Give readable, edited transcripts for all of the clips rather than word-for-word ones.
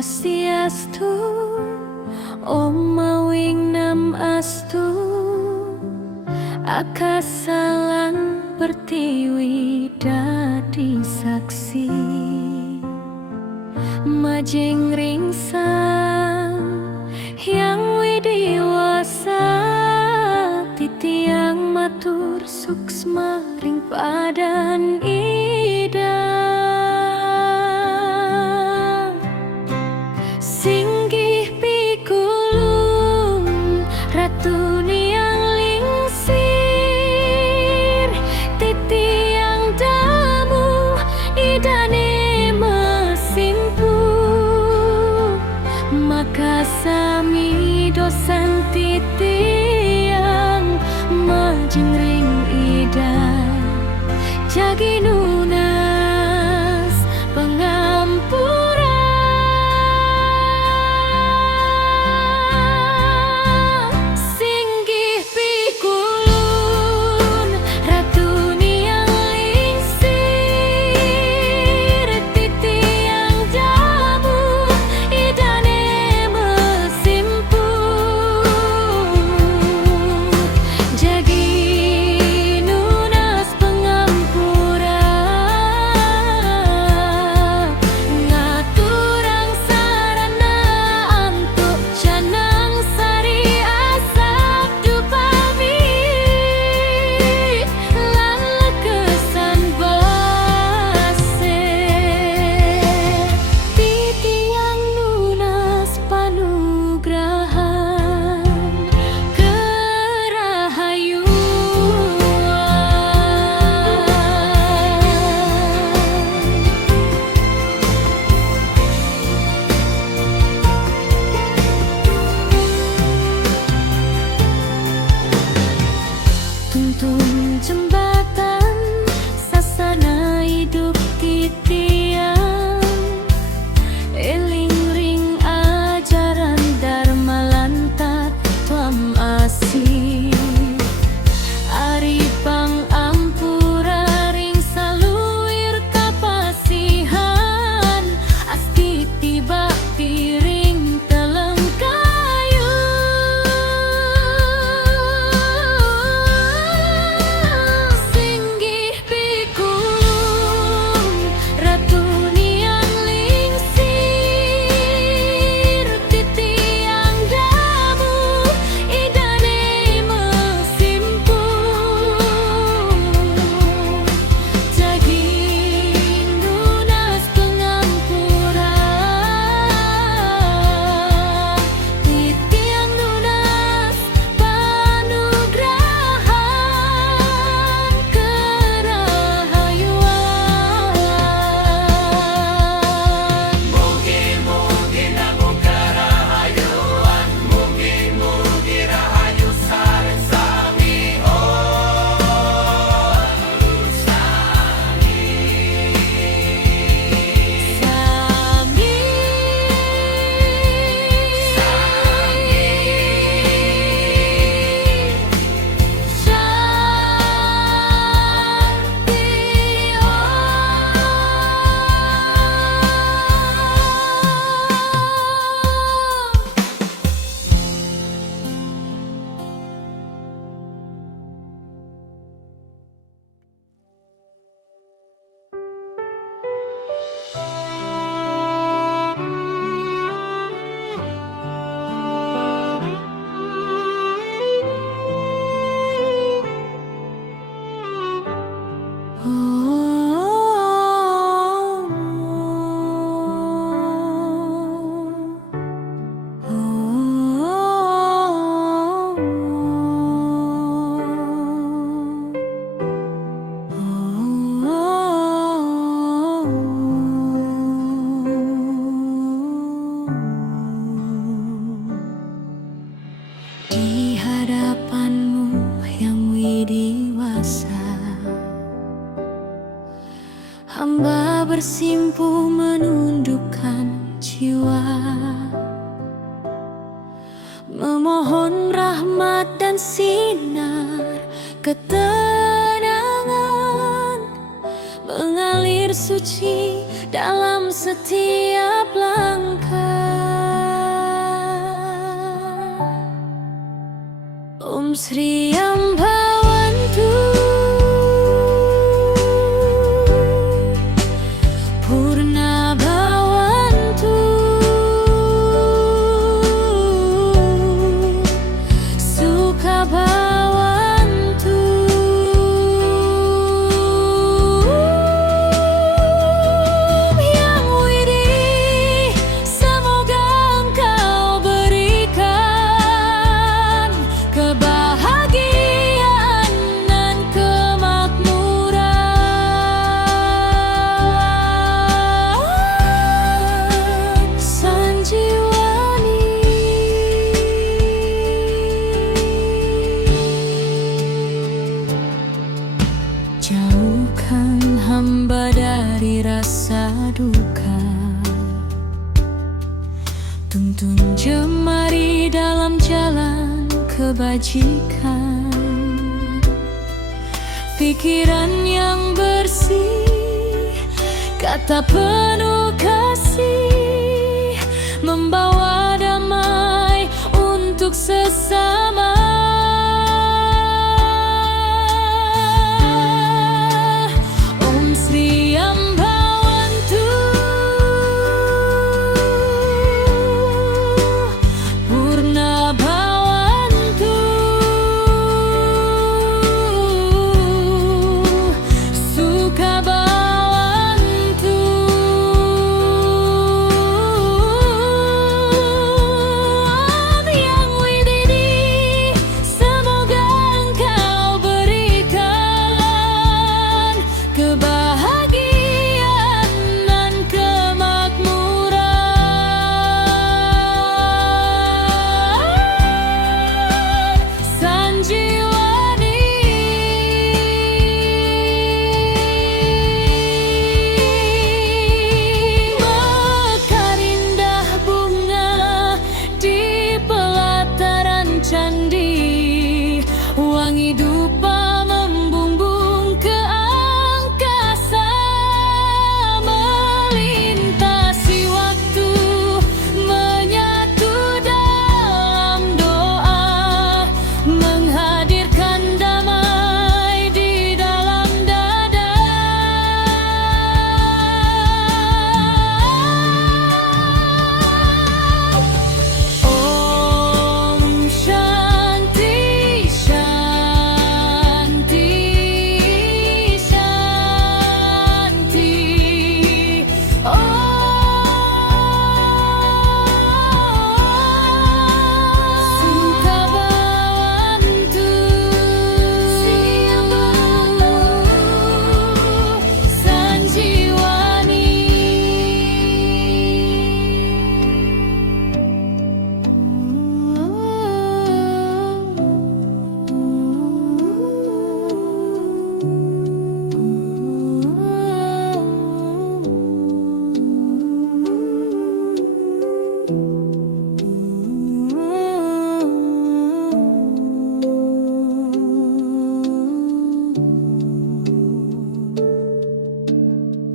Swastiastu, Om Mawing Nam Astu, Akasalan pertiwi dadi saksi, Majeng ringsan yang widiwasa, titiang matur suksma ring padan ida. Singgih pikulung ratu niang lingsir, titiang damu idane mesimpu, maka sami dosan titiang majeng ring ida. Jagi nunas pengampura, tuntun jembatan sasana hidup titiang, eling ring ajaran dharma lantat tuam asih, ari pang ampura ring saluir kapasihan, asti tiba piring teleng kayu. Singgih pikulung ratu niang lingsir, titiang damu idane mesimpu, jagi nunas pengampura, titiang nunas panugrahan kerahayuan. Mugi-mugi namung kerahayuan, mugi-mugi rahayu sareng sami lusani. Sami di hadapanmu yang widiwasa, hamba bersimpu menundukkan jiwa, memohon rahmat dan sinar ketenangan mengalir air suci dalam setiap langkah. Om Sri Ambawantu, Purna Bhawantu, Sukha Bhawantu. Yang Widih, semoga Engkau berikan kebahagiaan dan kemakmuran. Sanjiwani. Jauhkan hamba dari rasa duka, tuntun jemari dalam jalan kebajikan. Pikiran yang bersih, kata penuh kasih, membawa damai untuk sesama. Om Sri Ambawantu, Purna Bhawantu, Sukha Bhawantu. Yang Widih, semoga Engkau berikan kebahagiaan dan kemakmuran. Sanjiwani. Mekar indah bunga di pelataran candi, wangi dupa membumbung ke angkasa, melintasi waktu, menyatu dalam doa, menghadirkan damai di dalam dada. Om Shanti Shanti Shanti. Sukha Bhawantu, Sanjiwani.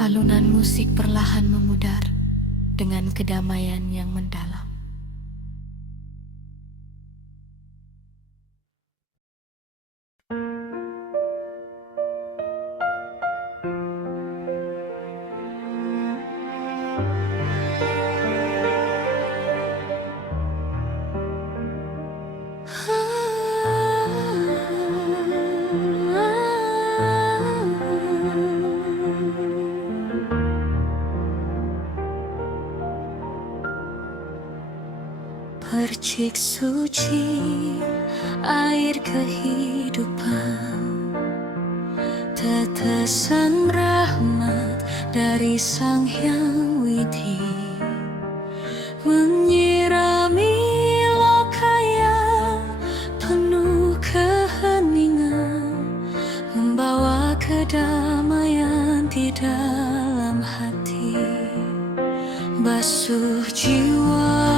Alunan musik perlahan memudar dengan kedamaian yang mendalam. Percik suci air kehidupan, tetesan rahmat dari Sang Hyang Widih, menyirami lokaya penuh keheningan, membawa kedamaian di dalam hati, basuh jiwa,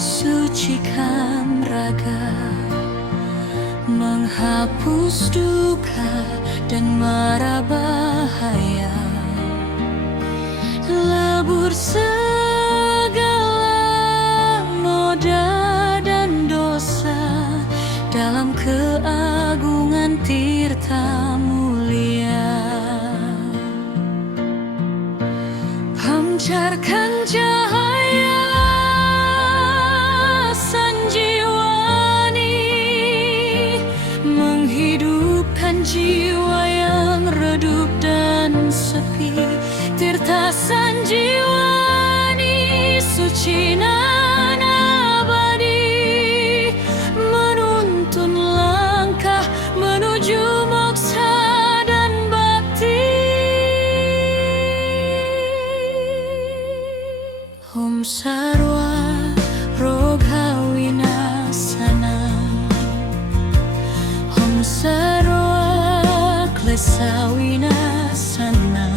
sucikan raga, menghapus duka dan mara bahaya. menebur segala noda dan dosa dalam keagungan tirta mulia. Pancarkan cahaya sanjiwani, menghidupkan jiwa yang redup dan sepi. Tirta sanjiwani, suci nan abadi, menuntun langkah menuju moksa dan bakti. Om Sarwa Roga Winasana, Om Sarwa Klesa Winasana,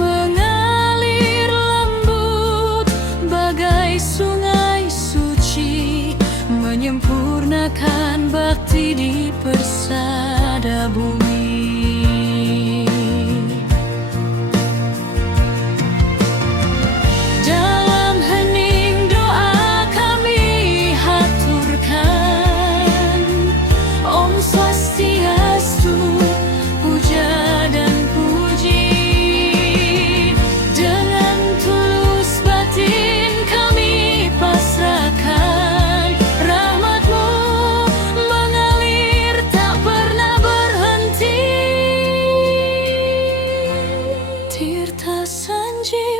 mengalir lembut bagai sungai suci, menyempurnakan bakti di persada bumi. Dalam hening doa kami haturkan Om Swastiastu, puja dan puji. Dengan tulus batin kami pasrahkan, rahmat-Mu mengalir tak pernah berhenti. Tirta Sanjiwani,